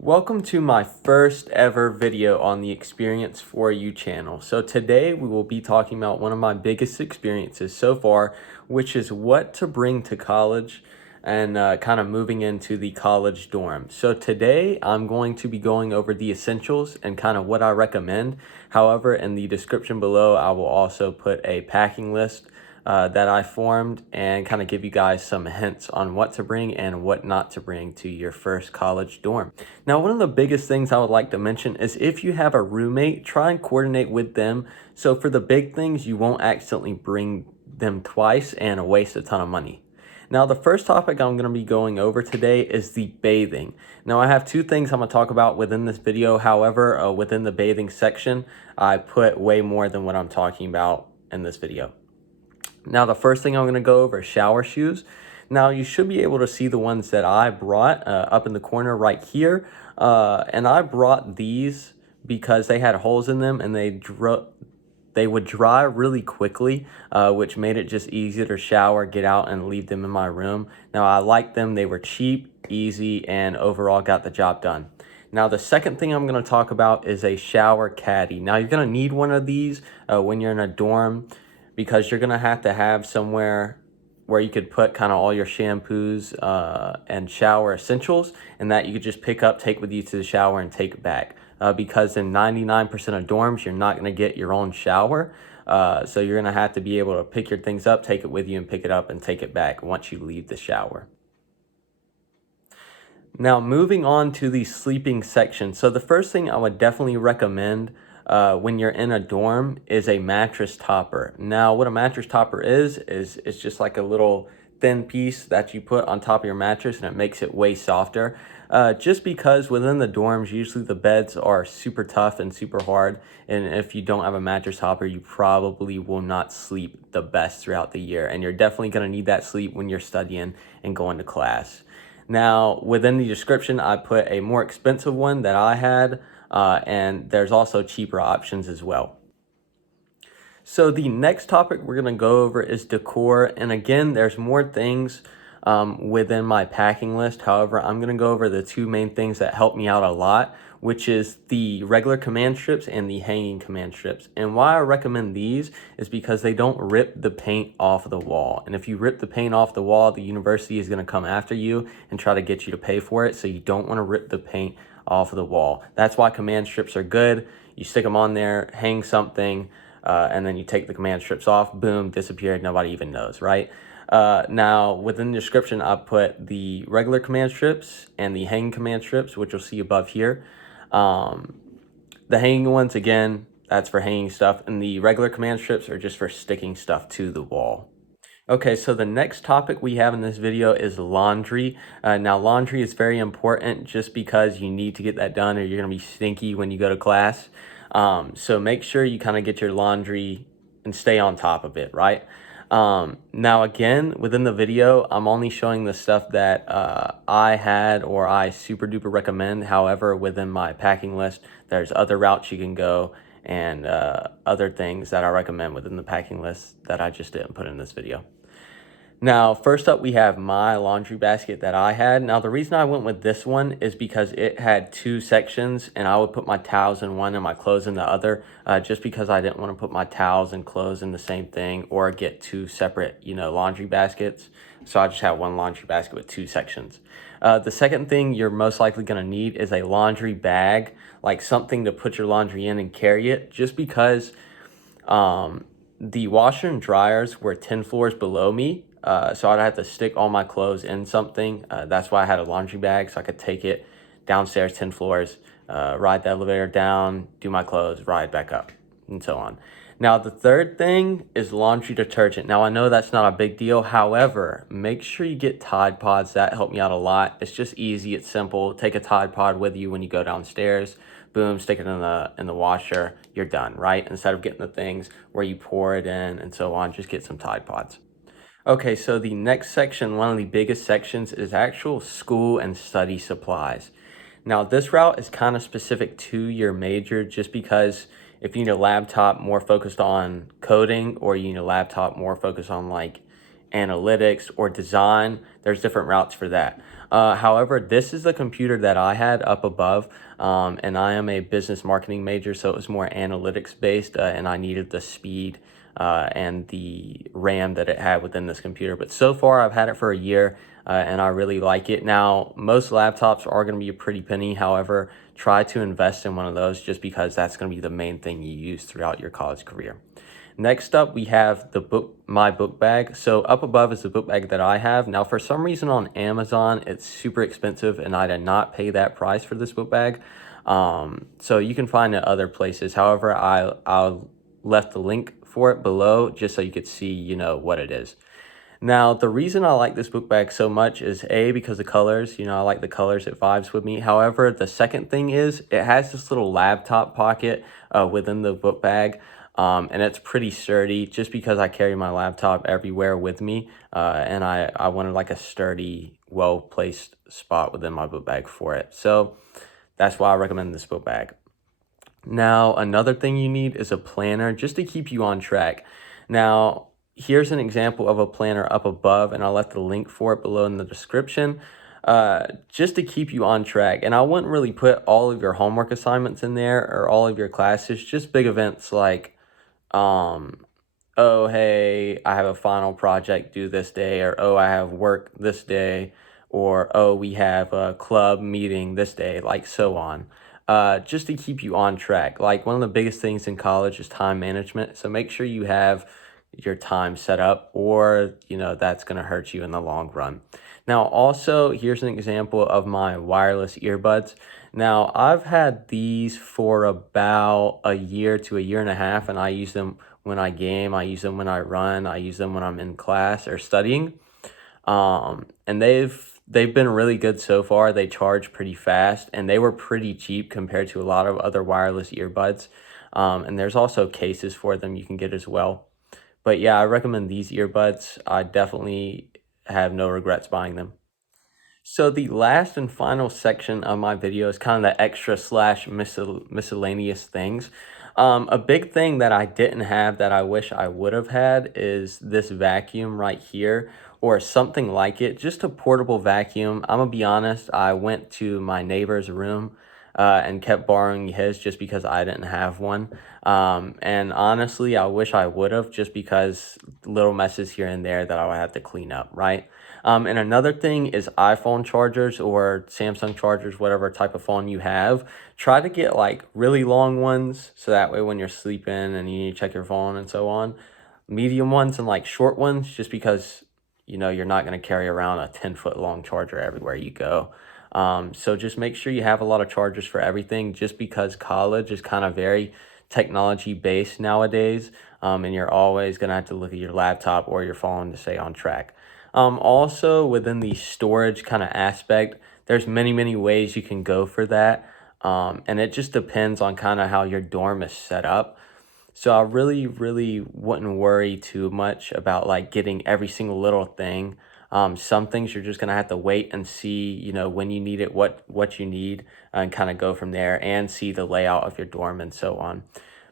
Welcome to my first ever video on the Experience For You channel. So today we will be talking about one of my biggest experiences so far, which is what to bring to college and kind of moving into the college dorm. So today I'm going to be going over the essentials and kind of what I recommend. However, in the description below, I will also put a packing list that I formed and kind of give you guys some hints on what to bring and what not to bring to your first college dorm. Now, one of the biggest things I would like to mention is if you have a roommate, try and coordinate with them. So for the big things, you won't accidentally bring them twice and waste a ton of money. Now, the first topic I'm going to be going over today is the bathing. Now, I have two things I'm going to talk about within this video. However, within the bathing section, I put way more than what I'm talking about in this video. Now, the first thing I'm going to go over is shower shoes. Now, you should be able to see the ones that I brought up in the corner right here. And I brought these because they had holes in them and they would dry really quickly, which made it just easier to shower, get out, and leave them in my room. Now, I liked them. They were cheap, easy, and overall got the job done. Now, the second thing I'm going to talk about is a shower caddy. Now, you're going to need one of these when you're in a dorm, because you're going to have somewhere where you could put kind of all your shampoos and shower essentials, and that you could just pick up, take with you to the shower, and take it back. Because in 99% of dorms, you're not going to get your own shower. So you're going to have to be able to pick your things up, take it with you, and pick it up and take it back once you leave the shower. Now, moving on to the sleeping section. So the first thing I would definitely recommend when you're in a dorm is a mattress topper. Now, what a mattress topper is it's just like a little thin piece that you put on top of your mattress, and it makes it way softer. Just because within the dorms, usually the beds are super tough and super hard, and if you don't have a mattress topper, you probably will not sleep the best throughout the year, and you're definitely going to need that sleep when you're studying and going to class. Now, within the description, I put a more expensive one that I had, and there's also cheaper options as well. So the next topic we're going to go over is decor. And again, there's more things within my packing list. However, I'm going to go over the two main things that help me out a lot, which is the regular command strips and the hanging command strips. And why I recommend these is because they don't rip the paint off the wall. And if you rip the paint off the wall, the university is going to come after you and try to get you to pay for it. So you don't want to rip the paint off of the wall. That's why command strips are good. You stick them on there, hang something, and then you take the command strips off, boom, disappeared, nobody even knows, right? Now, within the description, I put the regular command strips and the hanging command strips, which you'll see above here. The hanging ones, again, that's for hanging stuff, and the regular command strips are just for sticking stuff to the wall. Okay, so the next topic we have in this video is laundry. Now, laundry is very important just because you need to get that done or you're going to be stinky when you go to class. So make sure you kind of get your laundry and stay on top of it, right? Now, again, within the video, I'm only showing the stuff that I had or I super duper recommend. However, within my packing list, there's other routes you can go and other things that I recommend within the packing list that I just didn't put in this video. Now, first up, we have my laundry basket that I had. Now, the reason I went with this one is because it had two sections, and I would put my towels in one and my clothes in the other, just because I didn't want to put my towels and clothes in the same thing or get two separate, laundry baskets. So I just have one laundry basket with two sections. The second thing you're most likely going to need is a laundry bag, like something to put your laundry in and carry it, just because the washer and dryers were 10 floors below me. So I'd have to stick all my clothes in something. That's why I had a laundry bag, so I could take it downstairs 10 floors, ride the elevator down, do my clothes, ride back up, and so on. Now, the third thing is laundry detergent. Now, I know that's not a big deal. However, make sure you get Tide Pods. That helped me out a lot. It's just easy. It's simple. Take a Tide Pod with you when you go downstairs. Boom, stick it in the washer. You're done, right? Instead of getting the things where you pour it in and so on, just get some Tide Pods. Okay, so the next section, one of the biggest sections, is actual school and study supplies. Now, this route is kind of specific to your major just because if you need a laptop more focused on coding or you need a laptop more focused on like analytics, or design, there's different routes for that. However, this is the computer that I had up above, and I am a business marketing major, so it was more analytics based, and I needed the speed and the RAM that it had within this computer. But so far, I've had it for a year, and I really like it. Now, most laptops are going to be a pretty penny. However, try to invest in one of those just because that's going to be the main thing you use throughout your college career. Next up, we have my book bag. So up above is the book bag that I have. Now, for some reason on Amazon, it's super expensive, and I did not pay that price for this book bag. So you can find it other places. However, I'll left the link for it below just so you could see, what it is. Now, the reason I like this book bag so much is A, because the colors, I like the colors, it vibes with me. However, the second thing is it has this little laptop pocket within the book bag. And it's pretty sturdy just because I carry my laptop everywhere with me. And I wanted like a sturdy, well-placed spot within my book bag for it. So that's why I recommend this book bag. Now, another thing you need is a planner just to keep you on track. Now, here's an example of a planner up above, and I'll left the link for it below in the description, just to keep you on track. And I wouldn't really put all of your homework assignments in there or all of your classes, just big events like, um, oh, hey, I have a final project due this day, or oh, I have work this day, or oh, we have a club meeting this day, like so on. Just to keep you on track. Like one of the biggest things in college is time management. So make sure you have your time set up, or that's going to hurt you in the long run. Now, also, here's an example of my wireless earbuds. Now, I've had these for about a year to a year and a half, and I use them when I game, I use them when I run, I use them when I'm in class or studying. And they've been really good so far. They charge pretty fast, and they were pretty cheap compared to a lot of other wireless earbuds. And there's also cases for them you can get as well. But yeah, I recommend these earbuds. I definitely have no regrets buying them. So the last and final section of my video is kind of the extra slash miscellaneous things. A big thing that I didn't have that I wish I would have had is this vacuum right here, or something like it, just a portable vacuum. I'm gonna be honest, I went to my neighbor's room and kept borrowing his just because I didn't have one. And honestly, I wish I would have, just because little messes here and there that I would have to clean up, right? And another thing is iPhone chargers or Samsung chargers, whatever type of phone you have. Try to get like really long ones, so that way when you're sleeping and you need to check your phone and so on. Medium ones and like short ones, just because you're not going to carry around a 10-foot long charger everywhere you go. So just make sure you have a lot of chargers for everything, just because college is kind of very technology based nowadays. And you're always going to have to look at your laptop or your phone to stay on track. Also, within the storage kind of aspect, there's many ways you can go for that. And it just depends on kind of how your dorm is set up. So I really wouldn't worry too much about like getting every single little thing. Some things you're just gonna have to wait and see, when you need it, what you need, and kind of go from there and see the layout of your dorm and so on.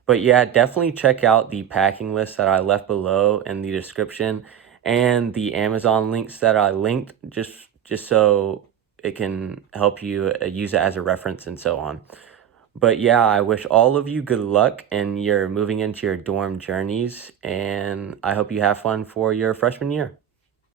But yeah, definitely check out the packing list that I left below in the description, and the Amazon links that I linked, just so it can help you use it as a reference and so on. But yeah, I wish all of you good luck in your moving into your dorm journeys, and I hope you have fun for your freshman year.